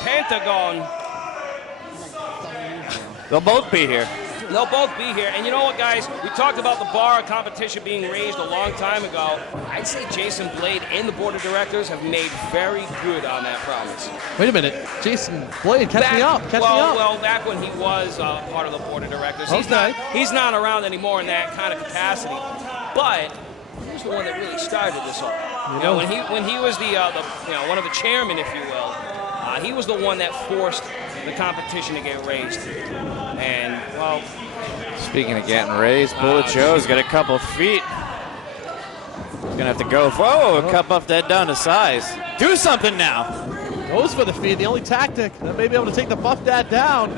Pentagon. They'll both be here. They'll both be here. And you know what, guys? We talked about the bar competition being raised a long time ago. I'd say Jason Blade and the board of directors have made very good on that promise. Wait a minute. Jason Blade, catch me up. Well, back when he was part of the board of directors. He's not around anymore in that kind of capacity. But he was the one that really started this all. You know, when he was the one of the chairmen, if you will, he was the one that forced the competition to get raised. And, well... Speaking of getting raised, Bullet Joe's got a couple feet. He's going to have to go. Whoa, cut Buff Dad down to size. Do something now. Goes for the feed, the only tactic that may be able to take the Buff Dad down.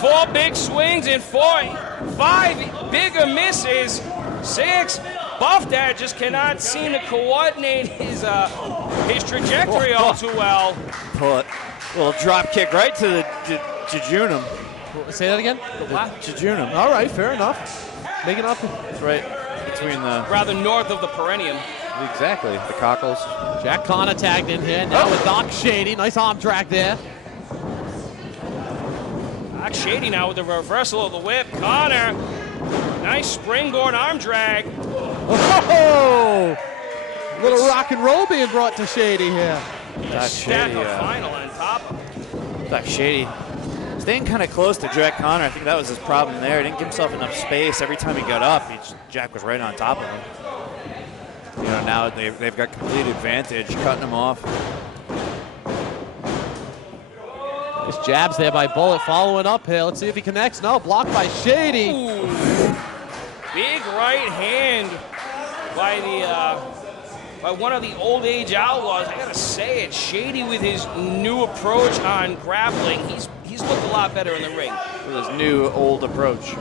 4 big swings and 5 bigger misses. 6. Buff Dad just cannot seem to coordinate his trajectory all too well. Pull it. A little drop kick right to the jejunum. Say that again? Jejunum. All right, fair enough. Making up. It's right between the... Rather north of the perineum. Exactly, the cockles. Jack Connor tagged in here. Now with Doc Shady. Nice arm drag there. Doc Shady now with the reversal of the whip. Connor. Nice springboard arm drag. Oh! Little rock and roll being brought to Shady here. Doc Shady. Final on top of Doc Shady staying kind of close to Jack Connor. I think that was his problem there. He didn't give himself enough space. Every time he got up, Jack was right on top of him. You know, now they've got complete advantage, cutting him off. Nice jabs there by Bullet, following up here. Let's see if he connects. No, blocked by Shady. Ooh. Big right hand by one of the old age outlaws. I gotta say it, Shady with his new approach on grappling, he's looked a lot better in the ring. With his new old approach.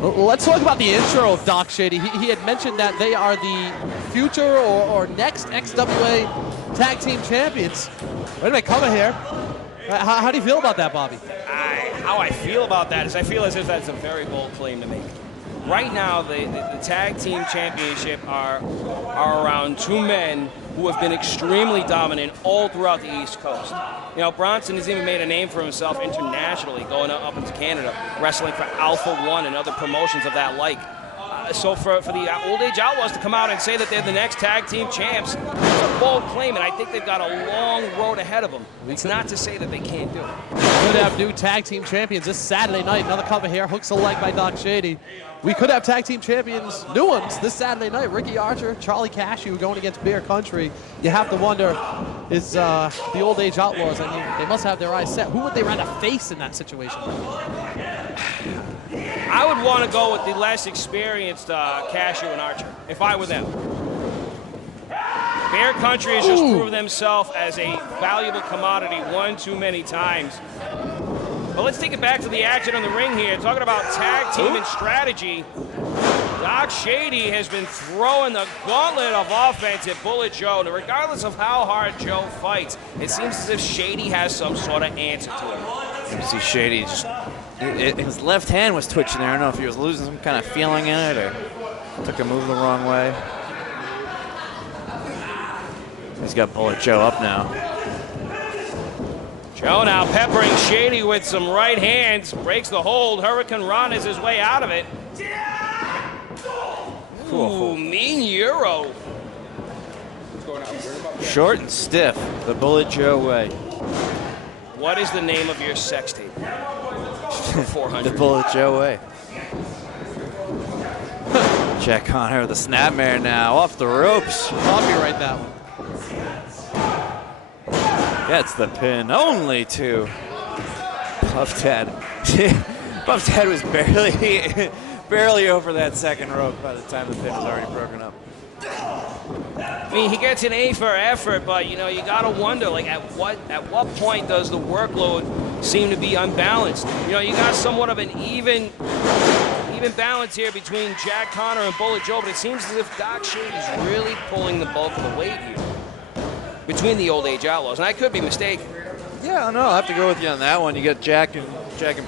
Well, let's talk about the intro of Doc Shady. He had mentioned that they are the future or next XWA tag team champions. Wait a minute, cover here. How do you feel about that, Bobby? How I feel about that is I feel as if that's a very bold claim to make. Right now, the tag team championship are around 2 men who have been extremely dominant all throughout the East Coast. You know, Bronson has even made a name for himself internationally, going up into Canada, wrestling for Alpha One and other promotions of that like. So for the Old Age Outlaws to come out and say that they're the next tag team champs, it's a bold claim, and I think they've got a long road ahead of them. It's not to say that they can't do it. We could have new tag team champions this Saturday night. Another cover here, hooks a leg by Doc Shady. We could have tag team champions, new ones, this Saturday night. Ricky Archer, Charlie Cashew going against Bear Country. You have to wonder, is the Old Age Outlaws, I mean, they must have their eyes set. Who would they rather face in that situation? I would want to go with the less experienced Cashew and Archer, if I were them. Bear Country has just proven themselves as a valuable commodity one too many times. But let's take it back to the action on the ring here. Talking about tag team and strategy. Doc Shady has been throwing the gauntlet of offense at Bullet Joe. Now, regardless of how hard Joe fights, it seems as if Shady has some sort of answer to him. You see Shady just... his left hand was twitching there. I don't know if he was losing some kind of feeling in it or took a move the wrong way. He's got Bullet Joe up now. Joe now peppering Shady with some right hands. Breaks the hold. Hurricane Run is his way out of it. Ooh, mean Euro. Short and stiff, the Bullet Joe way. What is the name of your sex tape? 400. The Bullet Joe way. Jack Connor with the snapmare now, off the ropes. Copyright that one. Gets the pin, only 2. Buff Dad. Buff Dad was barely over that second rope by the time the pin was already broken up. I mean, he gets an A for effort, but you know, you gotta wonder, like, at what point does the workload seem to be unbalanced? You know, you got somewhat of an even balance here between Jack Connor and Bullet Joe, but it seems as if Doc Shady's really pulling the bulk of the weight here between the Old Age Outlaws, and I could be mistaken. Yeah, no, I'll have to go with you on that one. You got Jack and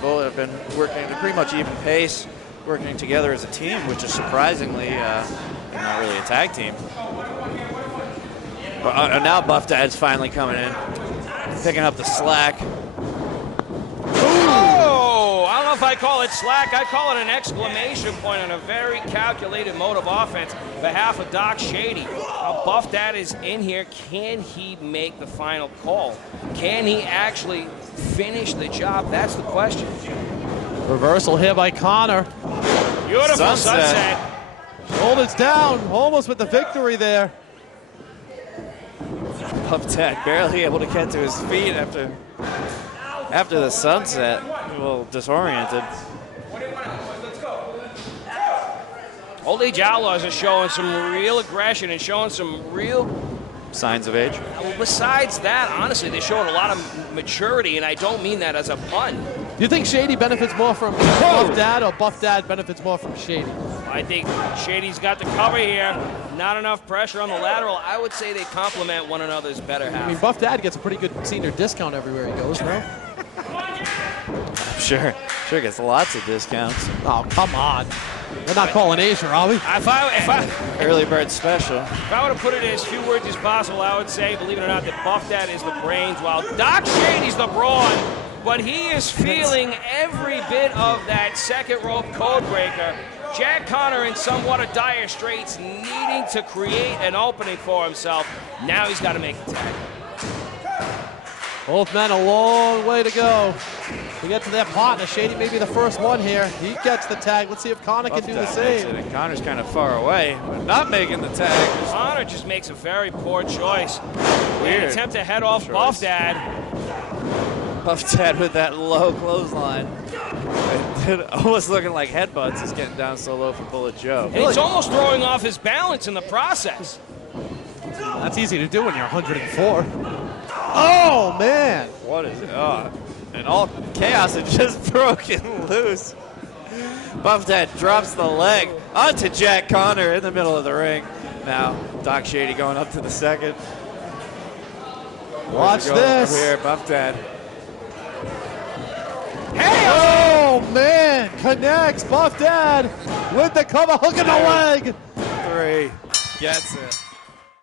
Bullet have been working at a pretty much even pace, working together as a team, which is surprisingly not really a tag team. But now Buff Dad's finally coming in. picking up the slack. Oh, I don't know if I call it slack. I call it an exclamation point on a very calculated mode of offense on behalf of Doc Shady. Buff Dad is in here. Can he make the final call? Can he actually finish the job? That's the question. Reversal here by Connor. Beautiful sunset. Shoulders down, almost with the victory there. Buff Dad barely able to get to his feet after the sunset. A little disoriented. Old Age Outlaws are showing some real aggression and showing some real... Signs of age. Well, besides that, honestly, they're showing a lot of maturity, and I don't mean that as a pun. Do you think Shady benefits more from Buff Dad or Buff Dad benefits more from Shady? I think Shady's got the cover here. Not enough pressure on the lateral. I would say they complement one another's better half. I mean, Buff Dad gets a pretty good senior discount everywhere he goes, no? Sure gets lots of discounts. Oh, come on. We're not calling Asia, are we? If I Early bird special. If I were to put it in as few words as possible, I would say, believe it or not, that Buff Dad is the brains, while Doc Shady's the brawn. But he is feeling every bit of that second rope code breaker. Jack Connor in somewhat of dire straits, needing to create an opening for himself. Now he's got to make the tag. Both men a long way to go to get to their partner. Shady may be the first one here. He gets the tag. Let's see if Connor can do the same. And Connor's kind of far away, but not making the tag. Connor just makes a very poor choice. Weird. An attempt to head off Buff Dad. Buff Dad with that low clothesline. Almost looking like headbutts is getting down so low for Bullet Joe. And he's almost throwing off his balance in the process. That's easy to do when you're 104. Oh, man. What is it? Oh, and all chaos had just broken loose. Buff Dad drops the leg onto Jack Connor in the middle of the ring. Now, Doc Shady going up to the second. Watch this. Over here, Buff Dad. Hey! Oh, man. Connects Buff Dad with the cover, hook in the leg. 3. Gets it.